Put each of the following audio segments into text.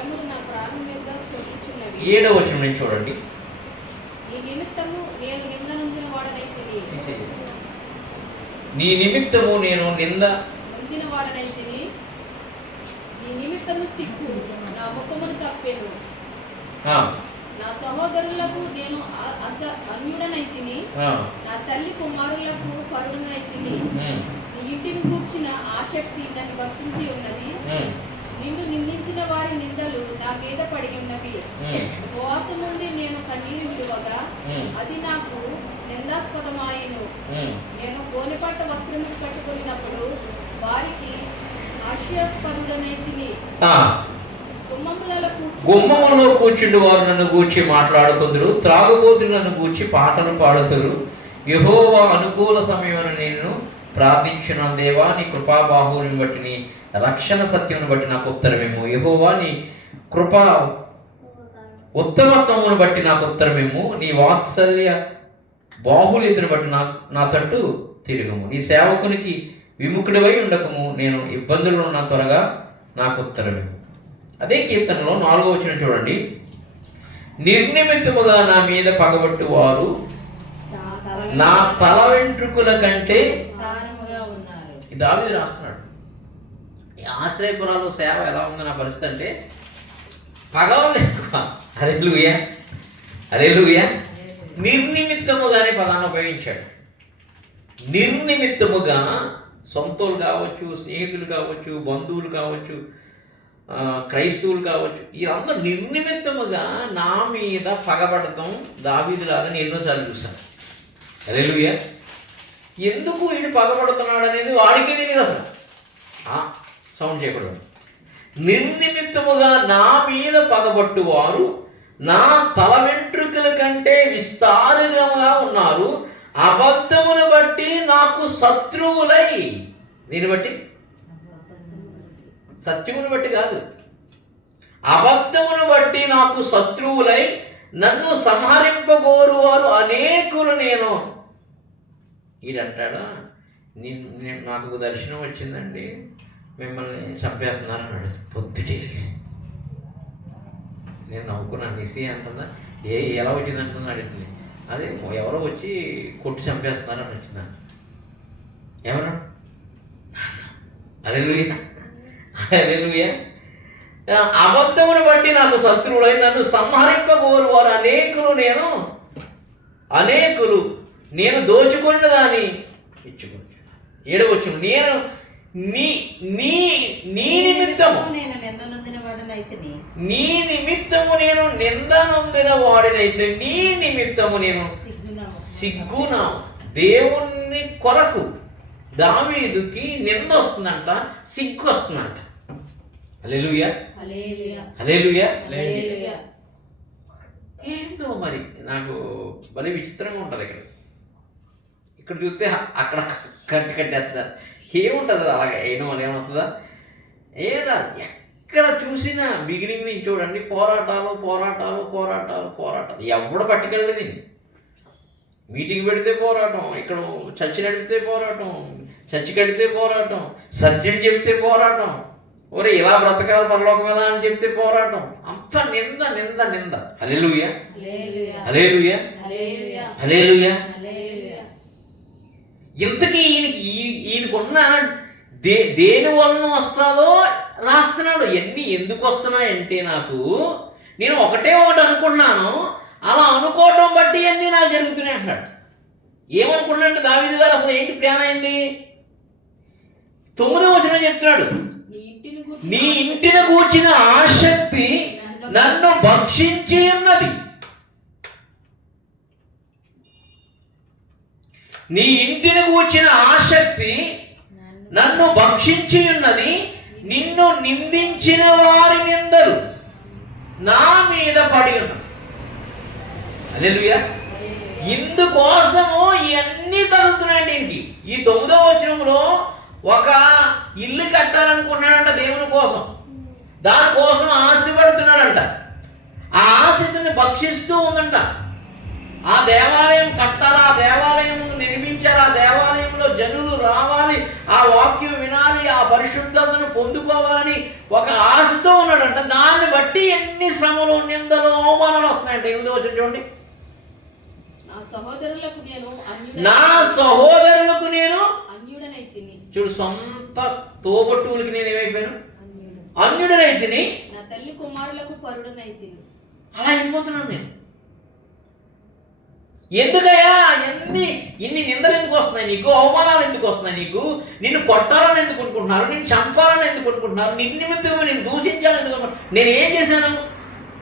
బలములు నా ప్రాణం మీద తొలుచున్నవి. 7వ వచనం నుంచి చూడండి. ఈ నిమిత్తము నేను నింద నొందిన వాడనైతిని. నీ నిమిత్తము నేను నింద నొందిన వాడనైతిని. నీ నిమిత్తము సిగ్గు నా ముఖమును కప్పెను. నా సహోదరులకు నేను అన్యుడనైతిని. నా తల్లి కుమారులకు పరుడనైతిని. నీ ఇంటిని కూర్చిన ఆసక్తి నన్ను భక్షించి ఉన్నది. నిన్ను నిందించిన వారి నిందలు నా మీద పడి ఉన్నవి. ఉపవాసం నుండి నేను కన్నీరు విడువగా అది నాకు నిందాస్పదమాయెను. నేను గోనెపట్ట వస్త్రము కట్టుకున్నప్పుడు వారికి హాస్యాస్పదుడనైతిని. గుమ్మములో కూర్చుండి వారు నన్ను గూర్చి మాట్లాడుకుందరు, త్రాగుబోతులు నన్ను గూర్చి పాటలు పాడుతారు. యెహోవా అనుకూల సమయమున నేను ప్రార్థించిన దేవా, నీ కృపాబాహువుని బట్టి నీ రక్షణ సత్యమును బట్టి నాకు ఉత్తరమేమో. యెహోవా నీ కృపా ఉత్తమత్వమును బట్టి నాకు ఉత్తరమేమో. నీ వాత్సల్య బాహుల్యతను బట్టి నా తట్టు తిరుగుము. నీ సేవకునికి విముఖుడివై ఉండకము. నేను ఇబ్బందులు ఉన్న త్వరగా నాకు ఉత్తరమేమో. అదే కీర్తనలో 4వ వచనం చూడండి. నిర్నిమిత్తముగా నా మీద పగబట్టు వారు నా తల వెంట్రుకల కంటే దావీదు రాస్తున్నాడు. ఈ ఆశ్రయపురాలు సేవ ఎలా ఉంది నా పరిస్థితి అంటే పగవలు ఎక్కువ. హల్లెలూయా, హల్లెలూయా. నిర్నిమిత్తముగానే పదాన్ని ఉపయోగించాడు. నిర్నిమిత్తముగా సొంతలు కావచ్చు, స్నేహితులు కావచ్చు, బంధువులు కావచ్చు, క్రైస్తవులు కావచ్చు, వీరందరూ నిర్నిమిత్తముగా నా మీద పగబడతాం దావీదులాగా నేను ఎన్నోసార్లు చూస్తాను. హల్లెలూయా. ఎందుకు వీడు పగబడుతున్నాడు అనేది వాడికి తెలియదు అసలు. సౌండ్ చేయకూడదు. నిర్నిమిత్తముగా నా మీద పగబట్టువారు నా తల వెంట్రుకల కంటే విస్తారంగా ఉన్నారు. అబద్ధమును బట్టి నాకు శత్రువులై, దీన్ని బట్టి సత్యమును బట్టి కాదు, అబద్ధమును బట్టి నాకు శత్రువులై నన్ను సంహరింపబోరు వారు అనేకులు. నేను ఈడంటాడా, నాకు దర్శనం వచ్చిందండి, మిమ్మల్ని చంపేస్తున్నారు అన్నాడు పొద్దుటే. నేను నవ్వుకున్నాను. నిసి అంటుందా, ఎలా వచ్చింది అంటున్నా అడిగింది. అదే ఎవరో వచ్చి కొట్టి చంపేస్తున్నారని వచ్చిందాను. ఎవరు? హల్లెలూయా, హల్లెలూయా. అబద్ధమును బట్టి నాకు శత్రువులై నన్ను సంహరింపబోరు వారు అనేకులు. నేను దోచుకున్న దాన్ని ఇచ్చుకుంటాను. 7వ వచనం. నేను నీ నిమిత్తము నేను నింద నొందిన వాడినైతే నీ నిమిత్తము నేను సిగ్గునా. దేవుని కొరకు దావీదుకి నింద వస్తుందంట, సిగ్గు వస్తుందంట. హల్లెలూయా, హల్లెలూయా. ఏందో మరి నాకు భలే విచిత్రంగా ఉంటుంది. ఇక్కడ చూస్తే అక్కడ కట్టేస్తారు. ఏముంటుంది అలాగే ఏమవుతుందా? ఏం రాదు. ఎక్కడ చూసినా బిగినింగ్ నుంచి చూడండి, పోరాటాలు. ఎవడు పట్టుకెళ్ళదు. మీటింగ్ పెడితే పోరాటం, ఇక్కడ చర్చి నడిపితే పోరాటం, చర్చి కడితే పోరాటం, సత్యం చెప్తే పోరాటం, ఒరే ఇలా బ్రతకాలి పరలోకం ఎలా అని చెప్తే పోరాటం. అంత నింద. హల్లెలూయా, హల్లెలూయా, హల్లెలూయా. ఇంతకీ ఈయనకున్న దేని వలన వస్తుందో రాస్తున్నాడు. ఎన్ని ఎందుకు వస్తున్నాయంటే నేను ఒకటి అనుకున్నాను, అలా అనుకోవటం బట్టి అన్నీ నాకు జరుగుతున్నాయి అంటాడు. ఏమనుకున్నాడంటే దావీదు గారు అసలు ఏంటి ప్లాన్ అయింది? 9వ వచనం చెప్తున్నాడు, నీ ఇంటిని గూర్చిన ఆసక్తి నన్ను భక్షించి ఉన్నది. నీ ఇంటిని గూర్చిన ఆసక్తి నన్ను భక్షించి ఉన్నది. నిన్ను నిందించిన వారి నిందలు నా మీద పడి ఉన్నది. హల్లెలూయా. ఇందుకోసము ఇవన్నీ తగ్గుతున్నాయండి. ఇంటికి ఈ 9వ వచనంలో ఒక ఇల్లు కట్టాలనుకున్నాడంట దేవుని కోసం. దానికోసం ఆశపడుతున్నాడంట. ఆ ఆశని భక్షిస్తూ ఉందంట. ఆ దేవాలయం కట్టాలి, ఆ దేవాలయం నిర్మించాలి, ఆ దేవాలయంలో జనులు రావాలి, ఆ వాక్యం వినాలి, ఆ పరిశుద్ధతను పొందుకోవాలని ఒక ఆశతో ఉన్నాడంట. దాన్ని బట్టి శ్రమలు, నిందలు, అవమానాలు వస్తున్నాయంటే 8వ వచనం చూడండి. నా సహోదరులకు నేను అన్యుడనైతిని. చూడు, సొంత తోబట్టువులకి నేను ఏమైపోయాను? అన్యుడనైతిని. నా తల్లి కుమారులకు పరుడనైతిని. అలా అయిపోతున్నాను నేను. ఎందుకయ్యా ఇన్ని నిందలు ఎందుకు వస్తున్నాయి నీకు? అవమానాలు ఎందుకు వస్తున్నాయి నీకు? నిన్ను కొట్టాలని ఎందుకు అనుకుంటున్నారు? నిన్ను చంపాలని ఎందుకు అనుకుంటున్నారు? నిన్ను నిమిత్తం నేను దూషించాలని ఎందుకు అనుకుంటున్నారు? నేను ఏం చేశాను?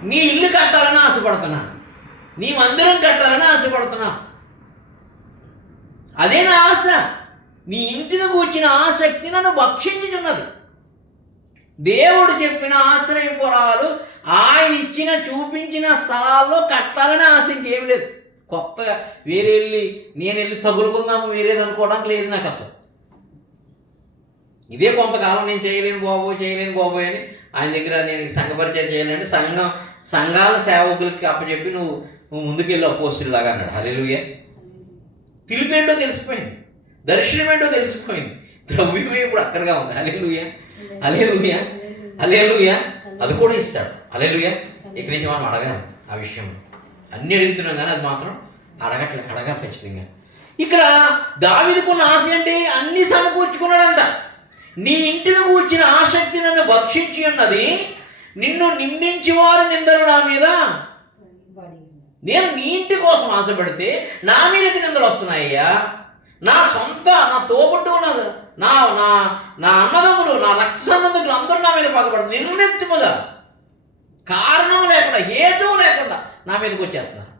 నీ ఇల్లు కట్టాలని ఆశపడుతున్నా, నీ మందిరం కట్టాలని ఆశపడుతున్నా. అదే నా ఆశ. నీ ఇంటిని కూర్చిన ఆసక్తి నన్ను భక్షించుచున్నది. దేవుడు చెప్పిన ఆశ్రయపురాలు, ఆయన ఇచ్చిన చూపించిన స్థలాల్లో కట్టాలని ఆశ ఇంకేం లేదు. కొత్తగా నేను వెళ్ళి తగులుకుందాము వేరేది అనుకోవడానికి లేదు నాకు అసలు. ఇదే కొంతకాలం నేను చేయలేను బాబోయ్ అని ఆయన దగ్గర నేను సంఘపరిచయం చేయాలంటే సంఘాల సేవకులకి అప్పచెప్పి నువ్వు ముందుకెళ్ళి అపోస్తుల్లాగా అన్నాడు. హల్లెలూయా. పిలిపేంటో తెలిసిపోయింది, దర్శనం ఏంటో తెలిసిపోయింది, ద్రవ్యమే ఇప్పుడు అక్కడగా ఉంది. హల్లెలూయా, హల్లెలూయా, హల్లెలూయా. అది కూడా ఇస్తాడు. హల్లెలూయా. ఇక్కడి నుంచి మనం అడగాలి ఆ విషయం. అన్నీ అడుగుతున్నాం కానీ అది మాత్రం అడగాలి ఖచ్చితంగా. ఇక్కడ దావీదుకున్న ఆశ అంటే అన్ని సమకూర్చుకున్నాడంట. నీ ఇంటిని కూర్చిన ఆసక్తి నన్ను భక్షించి ఉన్నది. నిన్ను నిందించి వారు నిందలు నా మీద. నేను నీ ఇంటి కోసం ఆశపడితే నా మీదకి నిందలు వస్తున్నాయ్యా. నా తోబుట్టు నా అన్నదమ్ములు, నా రక్త సంబంధికులు అందరూ నా మీద పగబడతారు. నిర్ణెత్తిముగా కారణం లేకుండా, హేతువు లేకుండా నా మీదకి వచ్చేస్తున్నారు.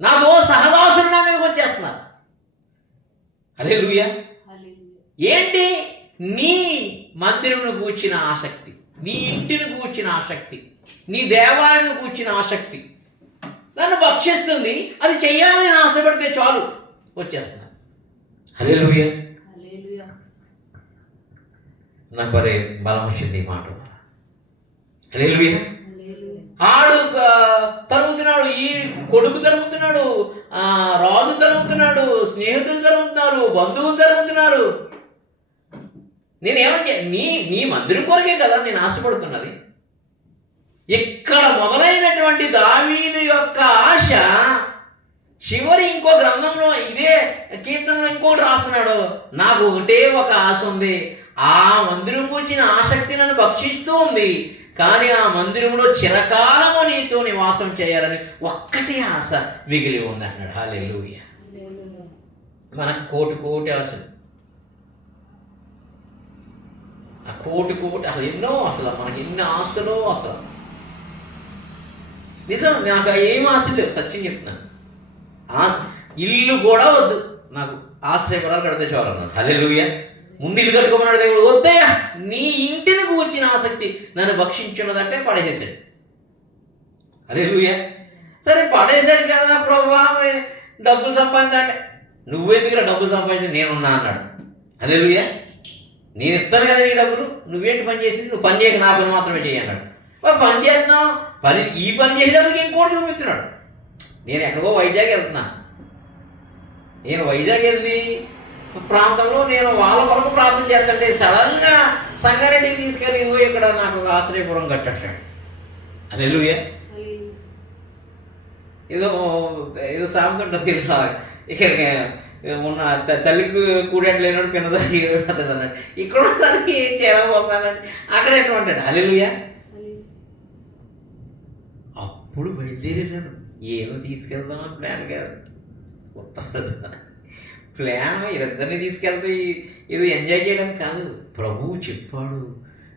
నాతో సహదాసులు నా మీదకి వచ్చేస్తున్నారు. హల్లెలూయా. ఏంటి? నీ మందిరంను కూర్చిన ఆసక్తి, నీ ఇంటిని కూర్చిన ఆసక్తి, నీ దేవాలయాన్ని కూర్చిన ఆసక్తి నన్ను భక్షిస్తుంది. అది చెయ్యాలని నేను ఆశపడితే చాలు వచ్చేస్తున్నా. హల్లెలూయా. నాకు మరే బలం వచ్చింది ఈ మాట. హల్లెలూయా. ఆడు తరుముతున్నాడు, ఈ కొడుకు తరుముతున్నాడు, రాజు తరుముతున్నాడు, స్నేహితులు తరుముతున్నారు, బంధువులు తరుముతున్నారు. నేనేమని నీ మందిరం కొరకే కదా నేను ఆశపడుతున్నది. ఇక్కడ మొదలైనటువంటి దావీదు యొక్క ఆశ చివరి ఇంకో గ్రంథంలో, ఇదే కీర్తనలో ఇంకోటి రాస్తున్నాడు. నాకు ఒకటే ఒక ఆశ ఉంది, ఆ మందిరం కూర్చిన ఆసక్తి నన్ను భక్షిస్తూ ఉంది, కానీ ఆ మందిరంలో చిరకాలము నీతో నివాసం చేయాలని ఒక్కటే ఆశ మిగిలి ఉంది అన్నాడు. హల్లెలూయా. మనకు కోటి ఆశలు, ఆ కోటి అసలు ఎన్నో, అసలు మనకి ఎన్ని ఆశలు. అసలు నిజం, నాకు ఏం ఆశలు లేవు, సత్యం చెప్తున్నాను. ఇల్లు కూడా వద్దు నాకు, ఆశ్రయపురాలు కడితే చాలన్నాను. హల్లెలూయా. ముందు ఇల్లు కట్టుకోమన్నాడు దేవుడు. వద్దయ్యా, నీ ఇంటిని కూర్చిన ఆసక్తి నన్ను భక్షించున్నదంటే పడేసేసాడు. హల్లెలూయా. సరే పడేసాడు కదా ప్రభువా, మరి డబ్బులు సంపాదించంటే నువ్వెందుకు డబ్బులు సంపాదించి నేనున్నా అన్నాడు. హల్లెలూయా. నేను ఇస్తాను కదా నీ డబ్బులు, నువ్వేంటి పని చేసేది? నువ్వు పని చేయక నా పని మాత్రమే చేయన్నాడు. మరి పని చేస్తున్నావు, ఈ పని చేసేటప్పటికి ఇంకోటి చూపిస్తున్నాడు. నేను ఎక్కడికో వైజాగ్ వెళ్తున్నాను. నేను వైజాగ్ వెళ్ళి ప్రాంతంలో నేను వాళ్ళ కొరకు ప్రార్థన చేస్తుంటే సడన్గా సంగారెడ్డికి తీసుకెళ్ళి ఇదిగో ఇక్కడ నాకు ఒక ఆశ్రయపురం కట్టాడు. హల్లెలూయా. ఏదో సామెత ఉంటుంది తెలుసా, ఇక్కడ ఉన్న తల్లికి కూడట్లేనాడు పిన్నదానికి అతడు అన్నాడు. ఇక్కడ ఉన్నదానికి ఏం చేయలేకపోతానండి, అక్కడ ఎట్లా ఉంటాడు. హల్లెలూయా. అప్పుడు బయలుదేరాను. ఏమో తీసుకెళ్దామని ప్లాన్ కాదు, ప్లాన్ వీరిద్దరిని తీసుకెళ్తే ఏదో ఎంజాయ్ చేయడానికి కాదు. ప్రభువు చెప్పాడు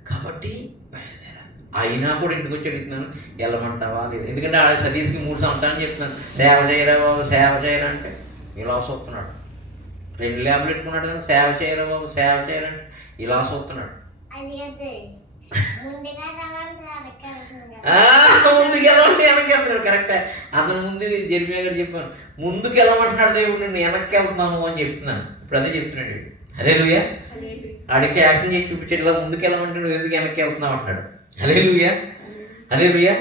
కాబట్టి బయలుదేరాను. అయినా కూడా ఇంటికి వచ్చి అడుగుతున్నాను, వెళ్ళమంటావా లేదు. ఎందుకంటే ఆ సతీష్కి 3 సంవత్సరాలు చెప్తున్నాను, సేవ చేయరా బాబు, సేవ చేయరా అంటే ఇలా చూస్తున్నాడు. 2 ల్యాబ్లు పెట్టుకున్నాడు కదా, సేవ చేయరా బాబు, సేవ చేయరంటే ఇలా చూస్తున్నాడు. ముందుకు వెళ్ళమంటే వెనక్కి వెళ్తున్నాడు. కరెక్టే. అతను ముందు జెర్మియా గారు చెప్పాను, ముందుకు వెళ్ళమంటున్నాడు దేవుడు, నేను వెనక్కి వెళ్తున్నాను అని చెప్తున్నాను. ఇప్పుడు అదే చెప్తున్నాడు. హల్లెలూయా. ఆడికి యాక్షన్ చేసి చూపించాడు, ఇలా ముందుకు వెళ్ళమంటే నువ్వు ఎందుకు వెనక్కి వెళ్తున్నావు అంటున్నాడు. హల్లెలూయా. హల్లెలూయా.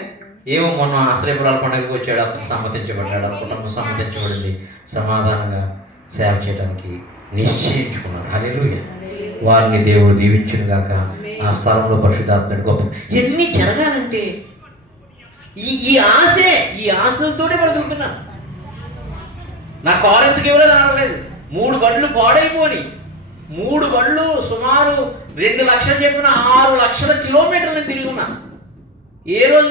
ఏమో మొన్న ఆశ్రయపురాల పండుగకు వచ్చాడు, అతను సమ్మతించబడ్డాడు, ఆ కుటుంబం సమ్మతించబడింది, సమాధానంగా సేవ చేయడానికి నిశ్చయించుకున్నారు. హల్లెలూయా. వారిని దేవుడు దీవించును గాక. ఆ స్థలంలో పరిశుద్ధాత్మ గొప్ప ఎన్ని జరగాలంటే ఈ ఆశలతోనే బ్రతుకుతున్నాను. నా కారు ఎందుకు ఇవ్వలేదు అనలేదు. 3 బండ్లు పాడైపోయి, 3 బండ్లు సుమారు 2 లక్షలు చెప్పిన 6 లక్షల కిలోమీటర్లు తిరిగి ఉన్నాను. ఏ రోజు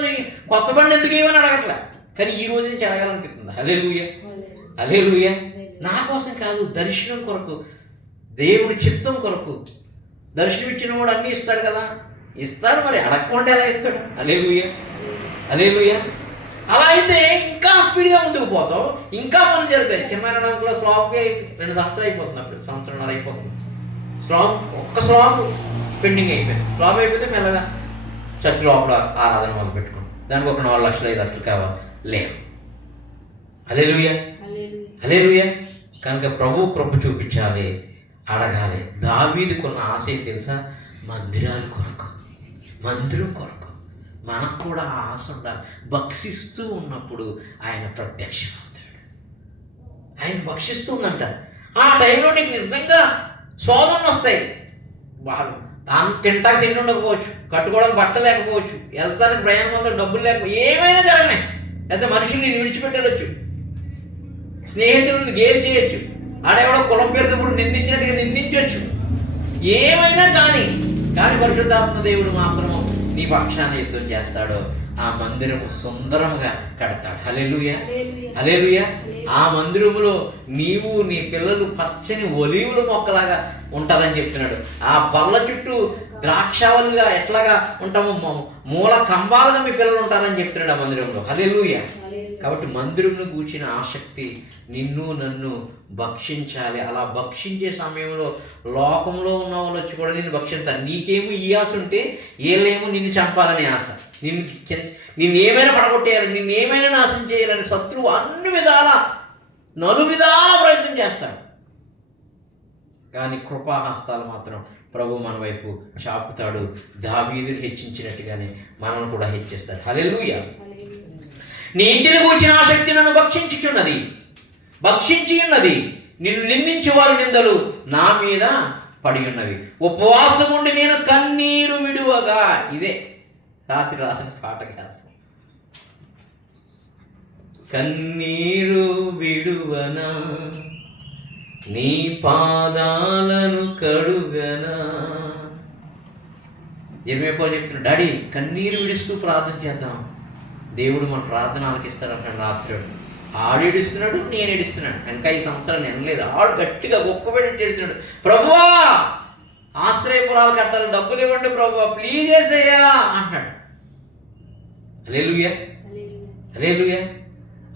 కొత్త బండి ఎందుకు ఇవ్వని అడగట్లే, కానీ ఈ రోజు నుంచి అడగాలనిపిస్తుంది. హల్లెలూయా, హల్లెలూయా. నా కోసం కాదు, దర్శనం కొరకు, దేవుడి చిత్తం కొరకు. దర్శనం ఇచ్చిన వాడు అన్నీ ఇస్తాడు కదా, ఇస్తాడు. మరి అడగకుండా ఎలా ఇస్తాడు? హల్లెలూయా, హల్లెలూయా. అలా అయితే ఇంకా స్పీడ్గా ముందుకు పోతాం, ఇంకా పనులు జరుగుతాయి. చిన్న స్లాబ్కి 2 సంవత్సరాలు అయిపోతుంది, అప్పుడు 1.5 సంవత్సరం అయిపోతుంది. ఒక్క స్లాబ్ పెండింగ్ అయిపోయింది. స్లాబ్ అయిపోతే మెల్లగా చర్చ్ లోపల ఆరాధన మొదలు పెట్టుకోండి. దానికి ఒక 4 లక్షలు 5 లక్షలు కావాలి, లేవు. హల్లెలూయా, హల్లెలూయా. కనుక ప్రభు కృప చూపించాలి, అడగాలి. దావీదుకున్న ఆశ తెలుసా? మందిరాలు కొరకు, మందిరం కొరకు. మనకు కూడా ఆ ఆశ ఉండాలి. భక్షిస్తూ ఉన్నప్పుడు ఆయన ప్రత్యక్షమవుతాడు. ఆయన భక్షిస్తుందంట. ఆ టైంలో నీకు నిజంగా శోధనలు వస్తాయి. వాళ్ళు తిండి ఉండకపోవచ్చు, కట్టుకోవడం బట్ట లేకపోవచ్చు, వెళ్తానికి ప్రయాణం అంతా డబ్బులు లేకపోవచ్చు, ఏమైనా జరగనే. లేకపోతే మనుషులు నేను విడిచిపెట్టవచ్చు, స్నేహితులను గేరు చేయొచ్చు, ఆడెవడో కులం పేరుతో నిందించినట్టుగా నిందించవచ్చు, ఏమైనా కానీ పరిశుద్ధాత్మ దేవుడు మాత్రము నీ పక్షాన యుద్ధం చేస్తాడో ఆ మందిరము సుందరముగా కడతాడు. హల్లెలూయా, హల్లెలూయా. ఆ మందిరములో నీవు నీ పిల్లలు పచ్చని ఒలీవుల మొక్కలాగా ఉంటారని చెప్తున్నాడు. ఆ బల్ల చుట్టూ ద్రాక్షావల్లుగా ఎట్లాగా ఉంటామో మూల కంబాలుగా మీ పిల్లలు ఉంటారని చెప్తున్నాడు ఆ మందిరంలో. హల్లెలూయా. కాబట్టి మందిరంను గూర్చిన ఆసక్తి నిన్ను నన్ను భక్షించాలి. అలా భక్షించే సమయంలో లోకంలో ఉన్న వాళ్ళు వచ్చి కూడా నిన్ను భక్షించాలి. నీకేమో ఈ ఆశ ఉంటే వీళ్ళేమో నిన్ను చంపాలనే ఆశ, నిన్నేమైనా పడగొట్టేయాలి, నిన్నేమైనా నాశనం చేయాలని శత్రువు అన్ని విధాల నలువిధాల ప్రయత్నం చేస్తాడు. కానీ కృపాహస్తాలు మాత్రం ప్రభు మన వైపు చాపుతాడు. దావీదుని హెచ్చించినట్టుగానే మనల్ని కూడా హెచ్చిస్తాడు. హల్లెలూయా. నీ ఇంటిని కూర్చిన ఆసక్తి నన్ను భక్షించి ఉన్నది. నిన్ను నిందించే వారి నిందలు నా మీద పడి ఉన్నవి. ఉపవాసం ఉండి నేను కన్నీరు విడువగా. ఇదే రాత్రి రాసిన పాట కాదు. కన్నీరు విడువనా, నీ పాదాలను కడుగనా. ఎరుమేపో చెప్తున్నాడు, డాడీ కన్నీరు విడుస్తూ ప్రార్థన చేద్దాం, దేవుడు మన ప్రార్థన ఆలకిస్తాడు. రాత్రి ఆడు ఏడుస్తున్నాడు, నేను ఏడుస్తున్నాడు. ఇంకా ఈ సంవత్సరం నినలేదు. ఆడు గట్టిగా గొప్పబెట్టి ఏడుస్తున్నాడు, ప్రభువా ఆశ్రయపురాలు కట్టాలి, డబ్బులు ఇవ్వండి ప్రభువా, ప్లీజ్ చేసేయ్యా అంటాడు. హల్లెలూయా, హల్లెలూయా.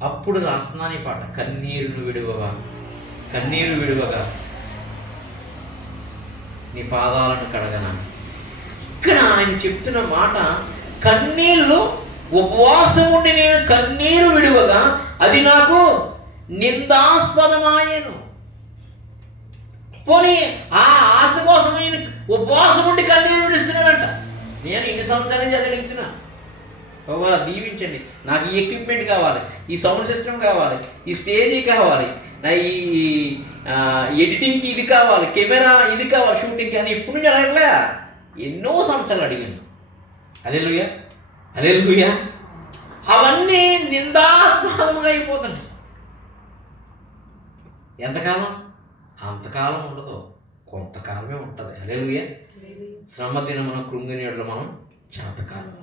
అప్పుడు రాస్తున్నాను ఈ పాట, కన్నీరు విడువగా నీ పాదాలను కడగనా. ఇక్కడ ఆయన చెప్తున్న మాట, కన్నీళ్ళు ఉపవాసం ఉండి నేను కన్నీరు విడువగా అది నాకు నిందాస్పదమాయను. పోనీ ఆ ఆశ కోసం ఆయన ఉపవాసం ఉండి కన్నీరు విడుస్తున్నాడంట. నేను ఇన్ని సంవత్సరాల నుంచి అది అడుగుతున్నా, బాబా దీవించండి, నాకు ఈ ఎక్విప్మెంట్ కావాలి, ఈ సౌండ్ సిస్టమ్ కావాలి, ఈ స్టేజీ కావాలి, నా ఈ ఎడిటింగ్కి ఇది కావాలి, కెమెరా ఇది కావాలి, షూటింగ్కి అని ఇప్పుడు నుంచి అడగలే, ఎన్నో సంవత్సరాలు అడిగాను. హల్లెలూయా, హల్లెలూయా. అవన్నీ నిందాస్పదముగా అయిపోతున్నాయి. ఎంతకాలం? అంతకాలం ఉండదు, కొంతకాలమే ఉంటుంది. హల్లెలూయా. శ్రమ దినమున కృంగినేళ్ళు మనం శాతకాలం.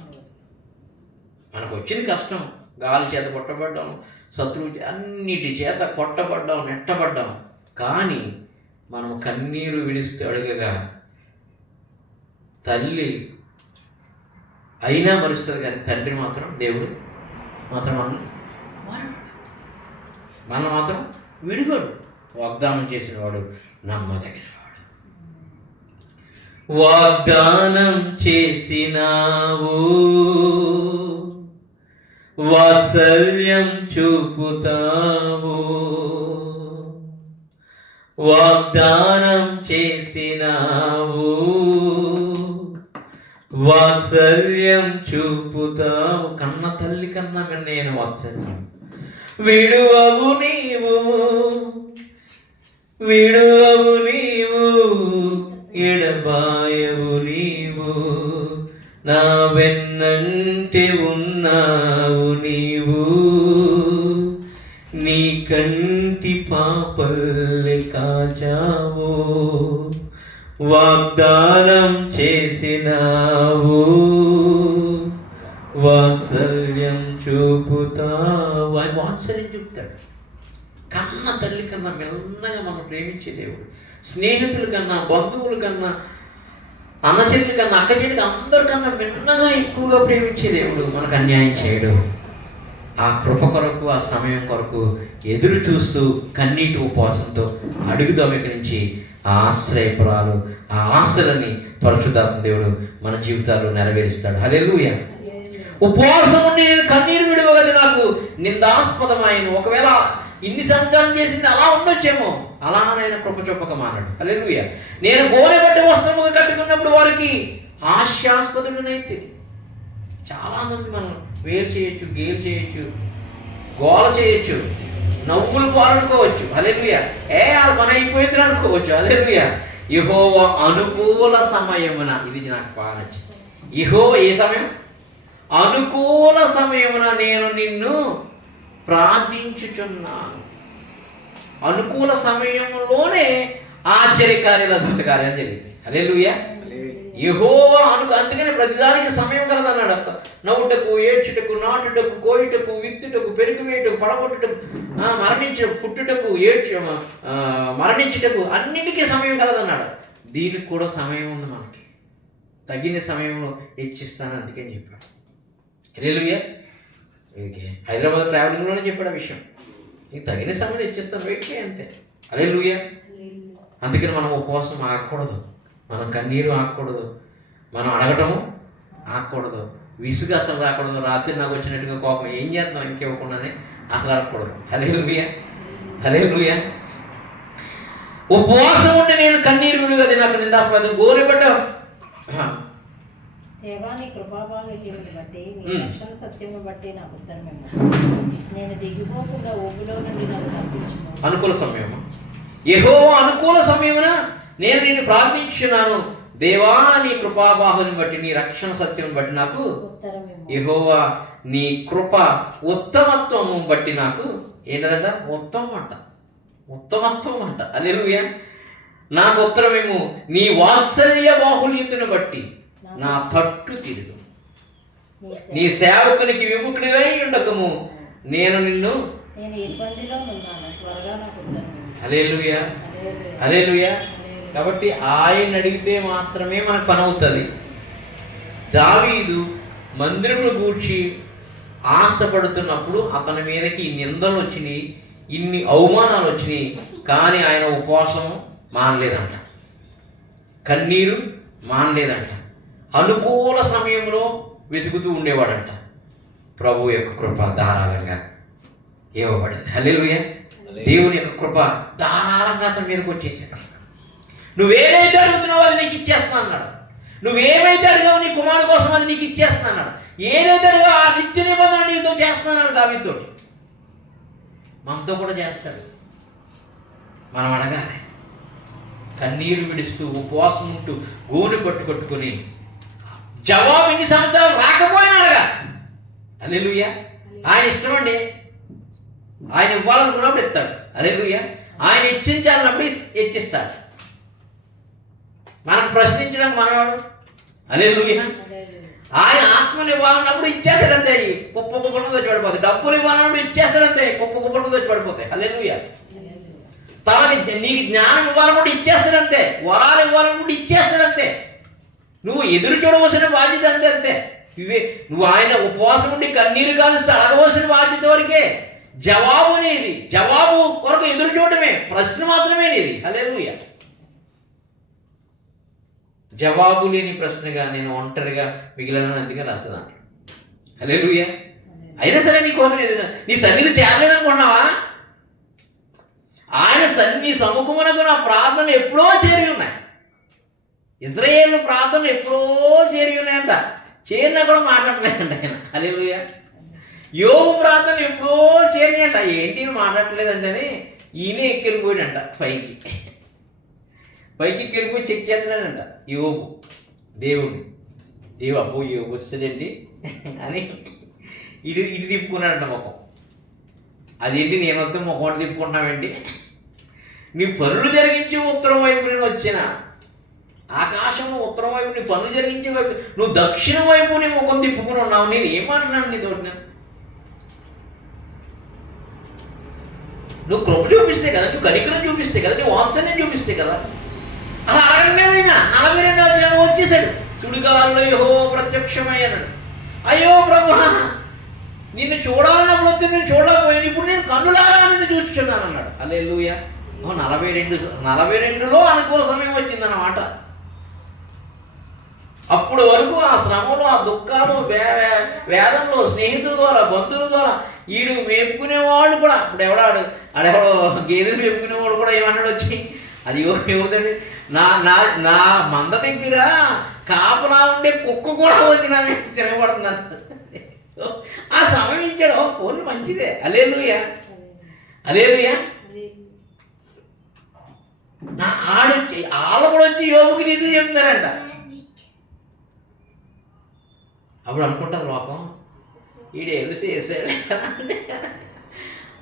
మనకు వచ్చింది కష్టం, గాలి చేత కొట్టబడ్డాం, శత్రువు అన్నిటి చేత కొట్టబడ్డాం, నెట్టబడ్డాం. కానీ మనం కన్నీరు విడిస్తూ అడుగగా తల్లి అయినా మరుస్తుంది, కానీ తండ్రి మాత్రం, దేవుడు మాత్రం మన మాత్రం విడిగడు. వాగ్దానం చేసిన వాడు నమ్మదగినవాడు. వాగ్దానం చేసినావు, వాత్సల్యం చూపుతావు. వాగ్దానం చేసినావు, వాత్సల్యం చూపుతావు. కన్న తల్లి కన్నా నేను వాత్సల్యం. విడువవు నీవు, విడువవు నీవు, ఎడబాయవు నీవు, నా వెన్నంటే ఉన్నావు నీవు, నీ కంటి పాపల్ని కాచావు, వాగ్దానం చేసినావు, వాత్సల్యం చూపుతావు. ఆయన వాత్సల్యం చూపుతాడు. కన్న తల్లి కన్నా మెల్లగా మనం ప్రేమించే దేవుడు. స్నేహితుల కన్నా, బంధువుల కన్నా, అన్నచెల్లి కన్నా, అక్కచెల్లికి అందరికన్నా మెల్లగా ఎక్కువగా ప్రేమించే దేవుడు. మనకు అన్యాయం చేయడు. ఆ కృప కొరకు, ఆ సమయం కొరకు ఎదురు చూస్తూ కన్నీటి ఉపవాసంతో అడుగుదాం ఇక్కడి నుంచి ఆ ఆశ్రయపురాలు, ఆ ఆశలని పరిశుద్ధాత్మ దేవుడు మన జీవితాల్లో నెరవేరుస్తాడు. హల్లెలూయా. ఉపవాసం ఉండి నేను కన్నీరు విడవగలి నాకు నిందాస్పదమైన, ఒకవేళ ఇన్ని సంవత్సరాలు చేసింది అలా ఉండొచ్చేమో, అలానైనా కృప చూపక మానడు. హల్లెలూయా. నేను గోనె బట్టి వస్త్రముగా కట్టుకున్నప్పుడు వారికి హాస్యాస్పదుడనైతే. చాలామంది మనం వేలు చేయొచ్చు, గేలు చేయొచ్చు, గోల చేయొచ్చు, నవ్వులు పాలనుకోవచ్చు. హల్లెలూయా. వాళ్ళు మన అయిపోయింది అనుకోవచ్చు. హల్లెలూయా. యెహోవా అనుకూల సమయమున, ఇది నాకు బాగా నచ్చింది. యెహోవా ఏ సమయం? అనుకూల సమయమున నేను నిన్ను ప్రార్థించుచున్నాను. అనుకూల సమయంలోనే ఆశ్చర్యకార్యాలు, అద్భుత కార్యాలు జరిగింది. హల్లెలూయా. యెహోవా అందుకని ప్రతిదానికి సమయం కలదన్నాడు. నవ్వుటకు, ఏడ్చుటకు, నాటుటకు, కోయుటకు, విత్తుటకు, పెరుగు వేయుటకు, పడగొట్టుటకు, పుట్టుటకు, మరణించుటకు అన్నిటికీ సమయం కలదన్నాడు. దీనికి కూడా సమయం ఉంది. మనకి తగిన సమయంలో హెచ్చిస్తాను అందుకని చెప్పాడు. హల్లెలూయా. హైదరాబాద్ ట్రావెలింగ్లోనే చెప్పాడు ఆ విషయం. నీకు తగిన సమయం ఇచ్చేస్తాను, వెయిట్ చేయి అంతే. హల్లెలూయా. అందుకని మనం ఉపవాసం ఆగకూడదు, మనం కన్నీరు ఆగకూడదు, మనం అడగటము ఆగకూడదు, విసుగు అసలు రాకూడదు. రాత్రి నాకు వచ్చినట్టుగా కోపం ఏం చేద్దాం ఇంకివ్వకుండానే అసలు అడగకూడదు. హల్లెలూయా. హల్లెలూయా. ఉపవాసం ఉండి నేను కన్నీరు విడుగది నాకు నిందాస్పదం. గోనెబట్ట దేవా నీ కృపాభాగ్యమును బట్టి, నీ రక్షణ సత్యమును బట్టి నాకు ఉత్తరమేమో. నేను దిగిపోకుండా ఊబిలో నుండి నన్ను తప్పించుకో. అనుకూల సమయమా? యెహోవా అనుకూల సమయమున నేను నిన్ను ప్రార్థించున్నాను. దేవా నీ కృపాబాహుని బట్టి, నీ రక్షణ సత్యం బట్టి నాకు ఉత్తరమేమో. యెహోవా నీ కృప ఉత్తమత్వము బట్టి నాకు ఏంటంట? ఉత్తమం అంట, ఉత్తమత్వం అంట. హల్లెలూయా. నాకు ఉత్తరమేమో. నీ వాత్సల్య బాహుల్యతను బట్టి నా పట్టు తిరుగు. నీ సేవకునికి విముఖుడివై ఉండకము, నేను నిన్ను ఇబ్బందిలో ఉన్నాను, త్వరగా నాకు ఉత్తరం. హల్లెలూయా. హల్లెలూయా. కాబట్టి ఆయన అడిగితే మాత్రమే మనకు పని అవుతుంది. దావీదు మందిరమును గూర్చి ఆశపడుతున్నప్పుడు అతని మీదకి ఈ నిందలు వచ్చినాయి, ఇన్ని అవమానాలు వచ్చినాయి, కానీ ఆయన ఉపవాసం మానలేదంట, కన్నీరు మానలేదంట. అనుకూల సమయంలో వెతుకుతూ ఉండేవాడంట. ప్రభు యొక్క కృప ధారాళంగా ఇవ్వబడింది. హల్లెలూయా. దేవుని యొక్క కృప ధారాళంగా అతని మీదకి వచ్చేసాడు. నువ్వేదైతే అడుగుతున్నావో అది నీకు ఇచ్చేస్తా అన్నాడు. నువ్వేమైతే అడిగావో నీ కుమారుడు కోసం అది నీకు ఇచ్చేస్తా అన్నాడు. ఏదైతే అడిగావో ఆ నిత్య నిబంధన నీతో చేస్తున్నాడు. దావీదుతో మనతో కూడా చేస్తాడు. మనం అడగాలి. కన్నీరు విడుస్తూ, ఉపవాసం ఉంటూ, గోనె పట్టుకొని జవాబు ఇన్ని సంవత్సరాలు రాకపోయినా అడగా. హల్లెలూయా. ఆయన ఇష్టమండి. ఆయన ఇవ్వాలనుకున్నప్పుడు ఇస్తాడు. హల్లెలూయా. ఆయన ఇచ్చించాలన్నప్పుడు హెచ్చిస్తాడు. మనకు ప్రశ్నించడానికి మనవాడు. హల్లెలూయా. ఆయన ఆత్మలు ఇవ్వాలన్నప్పుడు ఇచ్చేస్తాడంతే, కుప్ప కుప్పలతో వచ్చి పడిపోతాయి. డబ్బులు ఇవ్వాలన్నప్పుడు ఇచ్చేస్తాడంతే, కుప్ప కుప్పలతో వచ్చి పడిపోతాయి. హల్లెలూయా. తనకి నీకు జ్ఞానం ఇవ్వాలన్నప్పుడు ఇచ్చేస్తాడంతే, వరాలు ఇవ్వాలన్నప్పుడు ఇచ్చేస్తాడంతే. నువ్వు ఎదురు చూడవలసిన బాధ్యత అంతే అంతే. ఇవే నువ్వు ఆయన ఉపవాసం ఉండి కన్నీరు కాలుస్తూ అడగవలసిన బాధ్యత వరకే. జవాబు అనేది, జవాబు కొరకు ఎదురు చూడటమే, ప్రశ్న మాత్రమే నీది. హల్లెలూయా. జవాబు లేని ప్రశ్నగా నేను ఒంటరిగా మిగిలిన అందుకే రాసేదాంట్లో. హల్లెలూయా. అయినా సరే నీ కోసం నీ సన్నిధి చేరలేదనుకున్నావా? ఆయన నీ సముఖమునకు నా ప్రార్థనలు ఎప్పుడో చేరి ఉన్నాయి. ఇజ్రాయేల్ ప్రార్థనలు ఎప్పుడో చేరి ఉన్నాయంట. చేరినా కూడా మాట్లాడలేదంట ఆయన. హల్లెలూయా. యోబు ప్రార్థనలు ఎప్పుడో చేరినాయంట. ఏంటి మాట్లాడలేదంటని ఈయనే ఎక్కెళ్ళిపోయాడంట పైకి. పైకి వెళ్ళిపోయి చెక్ చేస్తున్నాడంట యోబు దేవుడు అబ్బో యోబు వస్తుందండి అని ఇటు తిప్పుకున్నాడంట ముఖం. అదేంటి నేను వస్తే ముఖం తిప్పుకుంటున్నావేంటి? నీ పనులు జరిగించే ఉత్తరం వైపు నేను వచ్చిన, ఆకాశంలో ఉత్తరం వైపు నీ పనులు జరిగించే వైపు నువ్వు దక్షిణం వైపు నీ ముఖం తిప్పుకుని ఉన్నావు. నేను ఏం మాట్లాడినాను నీతోటి? నేను నువ్వు కృప చూపిస్తే కదా, నువ్వు కనికరం చూపిస్తే కదా, నువ్వు వాత్సల్యం చూపిస్తే కదా. అలా అడగలేదైనా 42వ అధ్యాయం వచ్చేసాడు. సుడిగాల్లో యెహోవా ప్రత్యక్షమయ్యాడు. అయ్యో ప్రభువా, నిన్ను చూడాలన్నప్పుడు వస్తే నేను చూడలేకపోయాను, ఇప్పుడు నేను కన్నులారా నిన్ను చూస్తున్నాను అన్నాడు. హల్లెలూయా. 42లో అనుకూల సమయం వచ్చిందన్నమాట. అప్పుడు వరకు ఆ శ్రమలు, ఆ దుఃఖాలు, వేదంలో స్నేహితుల ద్వారా, బంధువుల ద్వారా ఈడు మేపుకునేవాళ్ళు కూడా, ఇప్పుడు ఆడెవడో గేదెలు మేపుకునేవాడు కూడా ఏమన్నాడు వచ్చి, అది ఏమవుతాడు, నా మంద దగ్గర కాపలా ఉండే కుక్క కూడా వచ్చి నా మీద తిరగబడుతున్నాను. ఆ సమయం ఇచ్చాడు. పోనీ మంచిదే. హల్లెలూయా, హల్లెలూయా. వాళ్ళు కూడా వచ్చి యోగుకి రీతులు చెప్తారంట. అప్పుడు అనుకుంటారు లోకం, ఈడేదో చేశాడు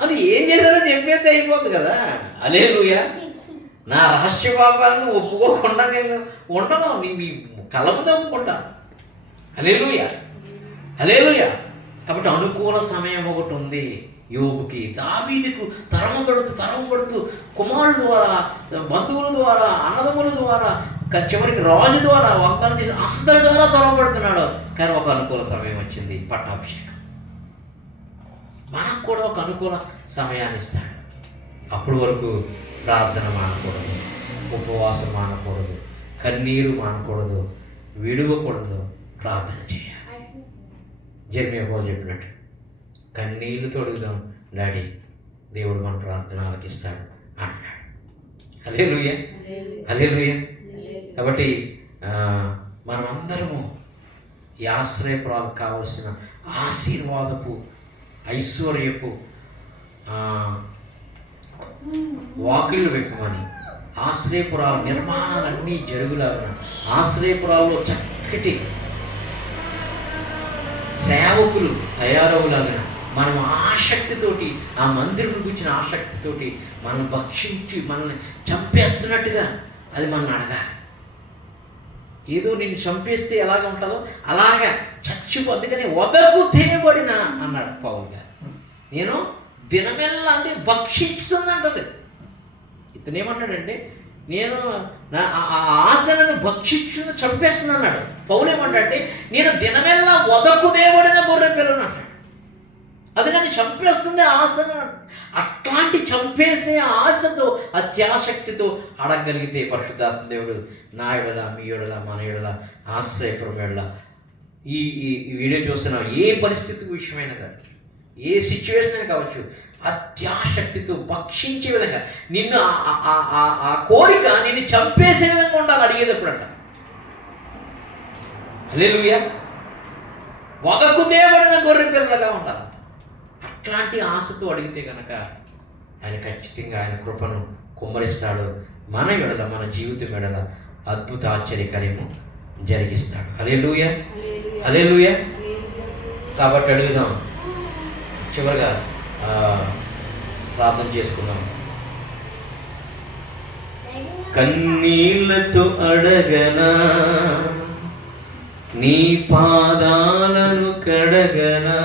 అని, ఏం చేశారో చెప్పేస్తే అయిపోతుంది కదా. హల్లెలూయా. నా రహస్య పాపాలను ఒప్పుకోకుండా నేను ఉండను, మీ కలము తప్పుకుంటాను. హల్లెలూయా, హల్లెలూయా. కాబట్టి అనుకూల సమయం ఒకటి ఉంది యోబుకి. దావీదుకు తరము పడుతూ కుమారుల ద్వారా, బంధువుల ద్వారా, అన్నదమ్ముల ద్వారా, చివరికి రాజు ద్వారా, వాగ్దానం చేసి అందరి ద్వారా తరమబడుతున్నాడు. కానీ ఒక అనుకూల సమయం వచ్చింది, పట్టాభిషేకం. మనకు కూడా ఒక అనుకూల సమయాన్ని ఇస్తాడు. అప్పటి వరకు ప్రార్థన మానకూడదు, ఉపవాసం మానకూడదు, కన్నీరు మానకూడదు, విడవకూడదు, ప్రార్థన చేయాలి. జెర్మీయా పౌలు చెప్పినట్టు కన్నీళ్లు తొడుగుదాం డాడీ, దేవుడు మన ప్రార్థన ఆలకిస్తాడు అన్నాడు. హల్లెలూయా, హల్లెలూయా. కాబట్టి మనమందరము ఈ ఆశ్రయపురాలకు కావలసిన ఆశీర్వాదపు, ఐశ్వర్యపు వాకిళ్ళు పెట్టుమని, ఆశ్రయపురాల నిర్మాణాలన్నీ జరుగులాగా, ఆశ్రయపురాల్లో చక్కటి సేవకులు తయారవులాగా మనం ఆసక్తితోటి, ఆ మందిరం గురించిన ఆసక్తితోటి మనం భక్షించి మనల్ని చంపేస్తున్నట్టుగా అది మనం అడగాలి. ఏదో నిన్ను చంపేస్తే ఎలాగ ఉంటుందో అలాగా అందుకని వదకు తేయబడిన అన్నాడు పౌలు గారు. నేను దినమెల్లా అంటే భక్షిస్తుందంటది. ఇతనేమన్నాడంటే, నేను ఆ ఆశలను భక్షించుని చంపేస్తుంది అన్నాడు. పౌలు ఏమంటాడంటే, నేను దినమెల్లా వదకు తేయబడిన గొర్రె పిల్లను అన్నాడు. అది నన్ను చంపేస్తుంది ఆశను. అట్లాంటి చంపేసే ఆశతో, అత్యాసక్తితో అడగగలిగితే పరిశుద్ధాత్మ దేవుడు నా ఎడల, మీ ఎడల, మన ఎడల, ఆశ్రయపురం ఎడల, ఈ వీడియో చూస్తున్న ఏ పరిస్థితి విషయమైనా కాదు, ఏ సిచ్యువేషన్ అయినా కావచ్చు, అత్యాసక్తితో భక్షించే విధంగా నిన్ను ఆ కోరిక నిన్ను చంపేసే విధంగా ఉండాలి అడిగేటప్పుడు అంట. హల్లెలూయా. వదకు తేయబడిన గొర్రె పిల్లలుగా ఉండాలి. అట్లాంటి ఆశతో అడిగితే కనుక ఆయన ఖచ్చితంగా ఆయన కృపను కుమ్మరిస్తాడు. మన ఎడల, మన జీవితం ఎడల అద్భుత ఆశ్చర్యకార్యము జరిగిస్తాడు. హల్లెలూయా, హల్లెలూయా. కాబట్టి అడుగుదాం, చివరిగా ప్రార్థన చేసుకుందాం. కన్నీళ్లతో అడగనా, నీ పాదాలను కడగనా,